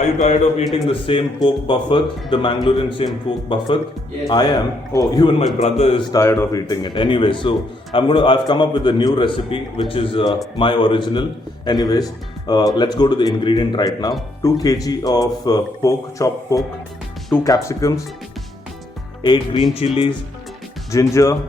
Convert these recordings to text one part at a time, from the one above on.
Are you tired of eating the same pork buffet, the Mangalorean same pork buffet? Yes. I am. Oh, even my brother is tired of eating it. Anyway, so I've come up with a new recipe, which is my original. Anyways, let's go to the ingredient right now. 2 kg of pork, chopped pork, 2 capsicums, 8 green chilies, ginger,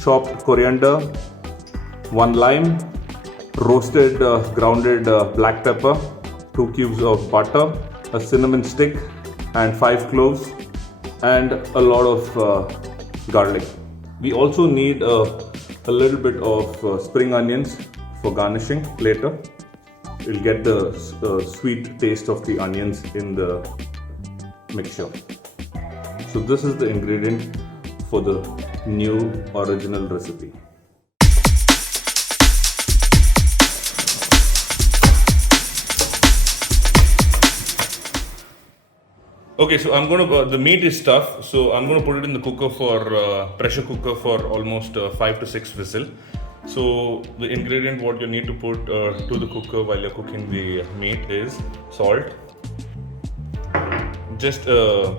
chopped coriander, 1 lime, roasted grounded black pepper, 2 cubes of butter, a cinnamon stick, and 5 cloves, and a lot of garlic. We also need a little bit of spring onions for garnishing later. You'll get the sweet taste of the onions in the mixture. So this is the ingredient for the new original recipe. Okay, so I'm going to, the meat is tough, so I'm going to put it in the cooker pressure cooker for almost 5 to 6 whistles. So the ingredient what you need to put to the cooker while you're cooking the meat is salt, just a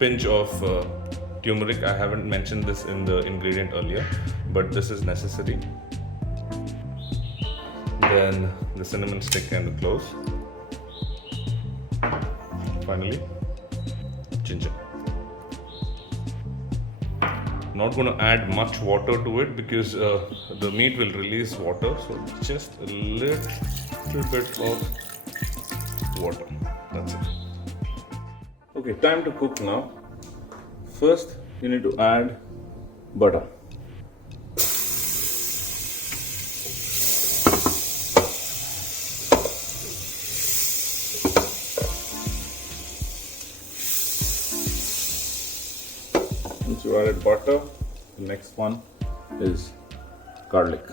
pinch of turmeric. I haven't mentioned this in the ingredient earlier, but this is necessary. Then the cinnamon stick and the cloves. Finally, ginger. Not going to add much water to it because the meat will release water, so just a little bit of water. That's it. Okay, time to cook now. First, you need to add butter. Once you added butter, the next one is garlic.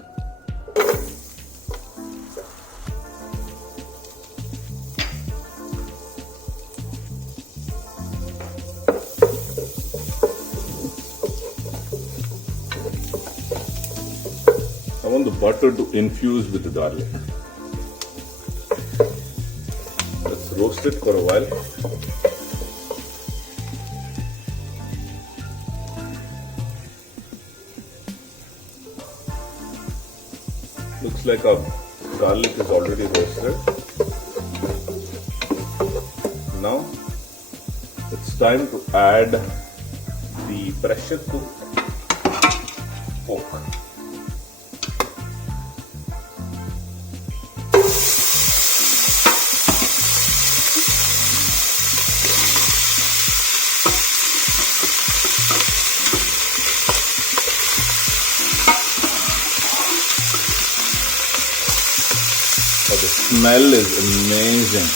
I want the butter to infuse with the garlic. Let's roast it for a while. Looks like our garlic is already roasted. Now it's time to add the pressure cooked pork. Oh, the smell is amazing.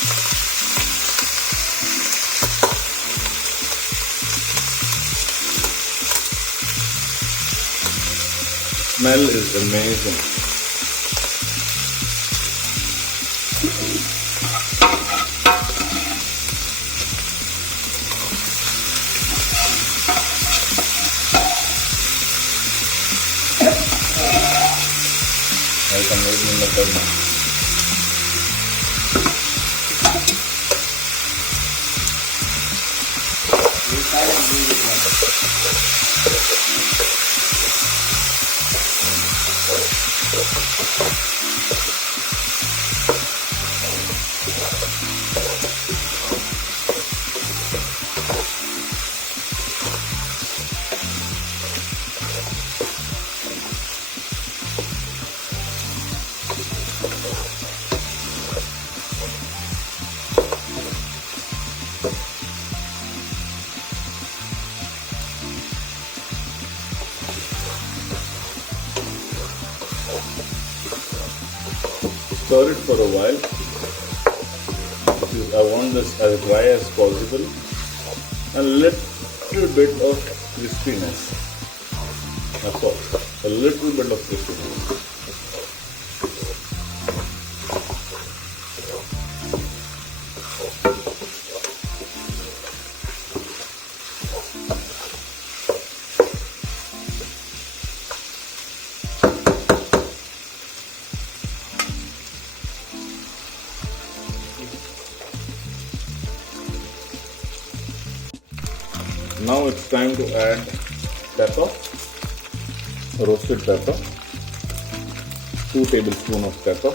Smell is amazing. Like amazing in the burner. Stir it for a while. I want this as dry as possible and a little bit of crispiness. That's all. A little bit of crispiness. Now it's time to add pepper, roasted pepper, 2 tablespoons of pepper.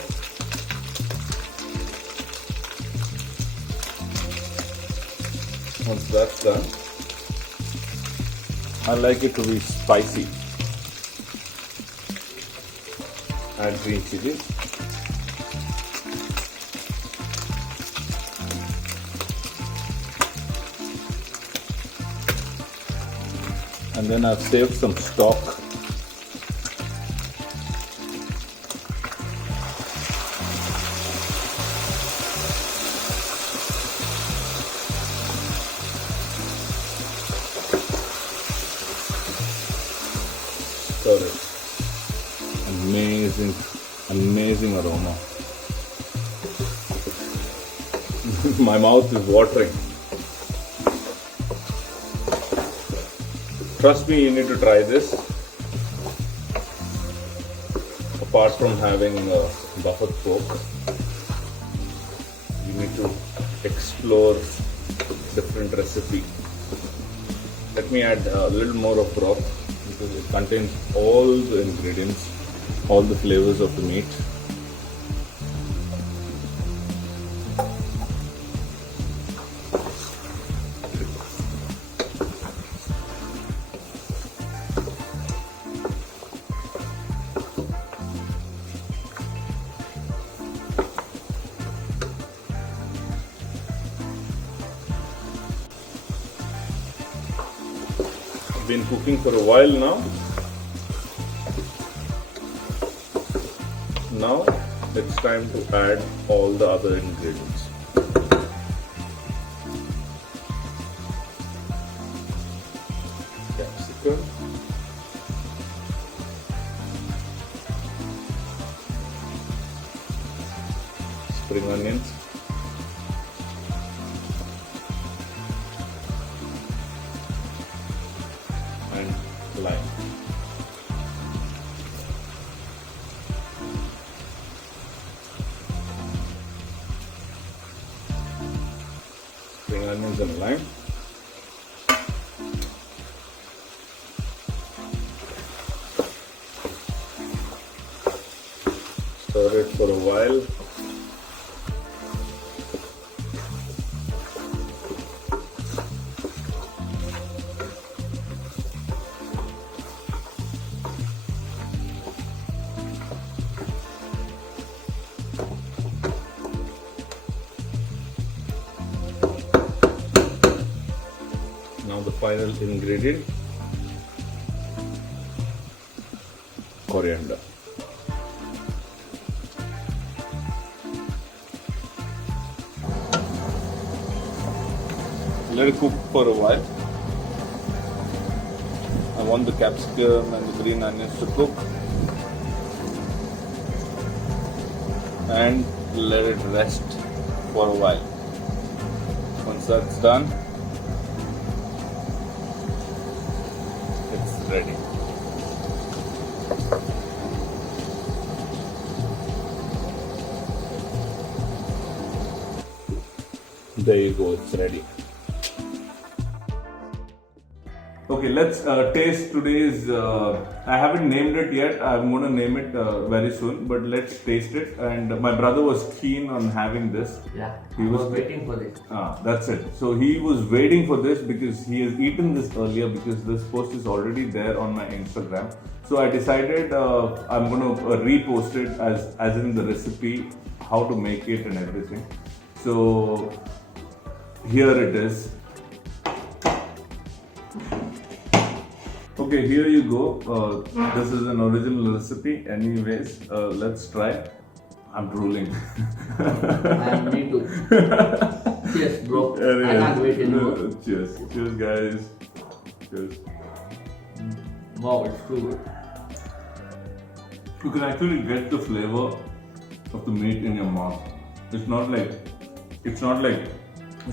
Once that's done, I like it to be spicy. Add green chilies. And then I've saved some stock. Stir it. Amazing aroma. My mouth is watering. Trust me, you need to try this. Apart from having buffet pork, you need to explore different recipe. Let me add a little more of broth because it contains all the ingredients, all the flavors of the meat. Been cooking for a while now. Now it's time to add all the other ingredients. Capsicum, spring onions, and lime. Spring onions and lime. Stir it for a while. Now the final ingredient, coriander. Let it cook for a while. I want the capsicum and the green onions to cook. And let it rest for a while. Once that's done, it's ready. There you go, it's ready. Okay, let's taste today's. I haven't named it yet. I'm going to name it very soon, but let's taste it. And my brother was keen on having this. Yeah, He was waiting for this. That's it. So he was waiting for this because he has eaten this earlier because this post is already there on my Instagram. So I decided I'm going to repost it as in the recipe, how to make it and everything. So here it is. Okay, here you go. This is an original recipe. Anyways, let's try. I'm drooling. Me too. Cheers, bro. I can't wait anymore. Cheers. Cheers, guys. Cheers. Wow, it's too good. You can actually get the flavor of the meat in your mouth. It's not like there's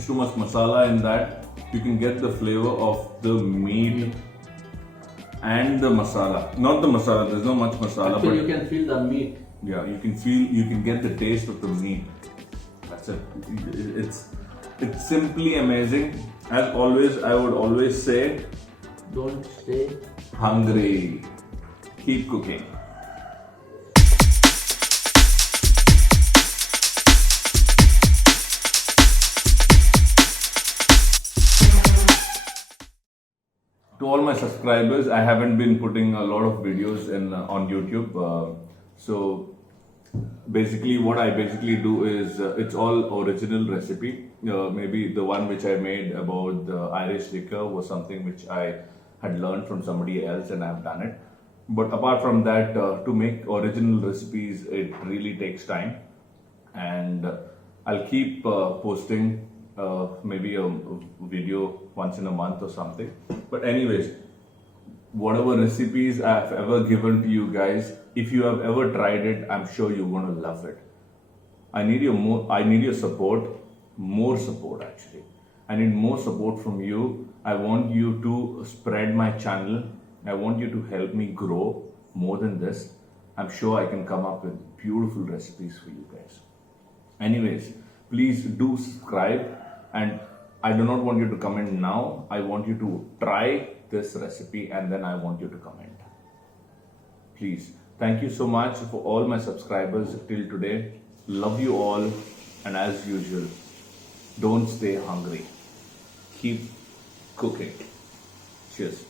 too much masala in that. You can get the flavor of the meat and the masala. Not the masala, there's not much masala. Actually, but you can feel the meat. yeah, you can get the taste of the meat. That's it. It's simply amazing. As always, I would always say, Don't stay. hungry. Keep cooking. To all my subscribers, I haven't been putting a lot of videos in on YouTube. So basically, what I basically do is it's all original recipe. Maybe the one which I made about the Irish liquor was something which I had learned from somebody else, and I've done it. But apart from that, to make original recipes, it really takes time, and I'll keep posting maybe a video once in a month or something. But anyways, whatever recipes I've ever given to you guys, if you have ever tried it, I'm sure you're gonna love it. I need your support, more support actually. I need more support from you. I want you to spread my channel. I want you to help me grow more than this. I'm sure I can come up with beautiful recipes for you guys. Anyways, please do subscribe, and I do not want you to comment now. I want you to try this recipe and then I want you to comment. Please. Thank you so much for all my subscribers till today. Love you all, and as usual, don't stay hungry. Keep cooking. Cheers.